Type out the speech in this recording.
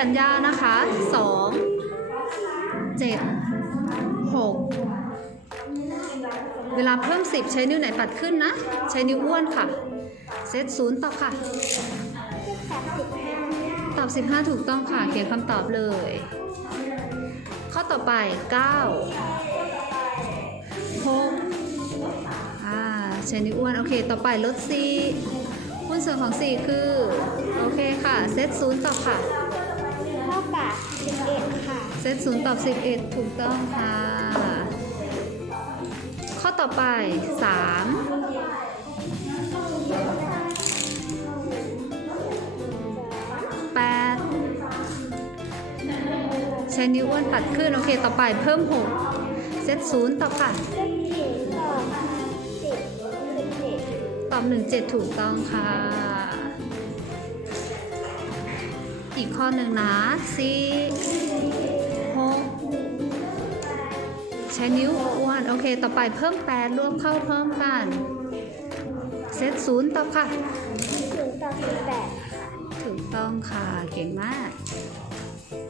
ชัญญานะคะสองเจ็ดหกเวลาเพิ่มสิบใช้นิ้วไหนปัดขึ้นนะ ใช้นิ้วอ้วนค่ะ เซตศูนย์ตอบค่ะ ตอบ15ถูกต้องค่ะเขียนคำตอบเลย ข้อต่อไป9 6อ่าใช้นิ้วอ้วน โอเค ต่อไปลด4หุ้นส่วนของ4คือ โอเคค่ะ เซตศูนย์ตอบค่ะ 11ค่ะ เซตศูนย์ตอบ 11 ถูกต้องค่ะ ข้อต่อไป 3 8 ใช้นิ้วอ้วนปัดขึ้น โอเค ต่อไปเพิ่ม 6 เซตศูนย์ตอบค่ะเลขสี่ตอบสิบสิบเจ็ดตอบ 17 ถูกต้องค่ะ อีกข้อหนึ่งนะ4 6ใช้นิ้วอ้วน โอเค ต่อไปเพิ่ม8รวมเข้าเพิ่มกัน เซตศูนย์ตอบค่ะศูนย์ต่อสิบแปดถูกต้องค่ะ เก่งมากข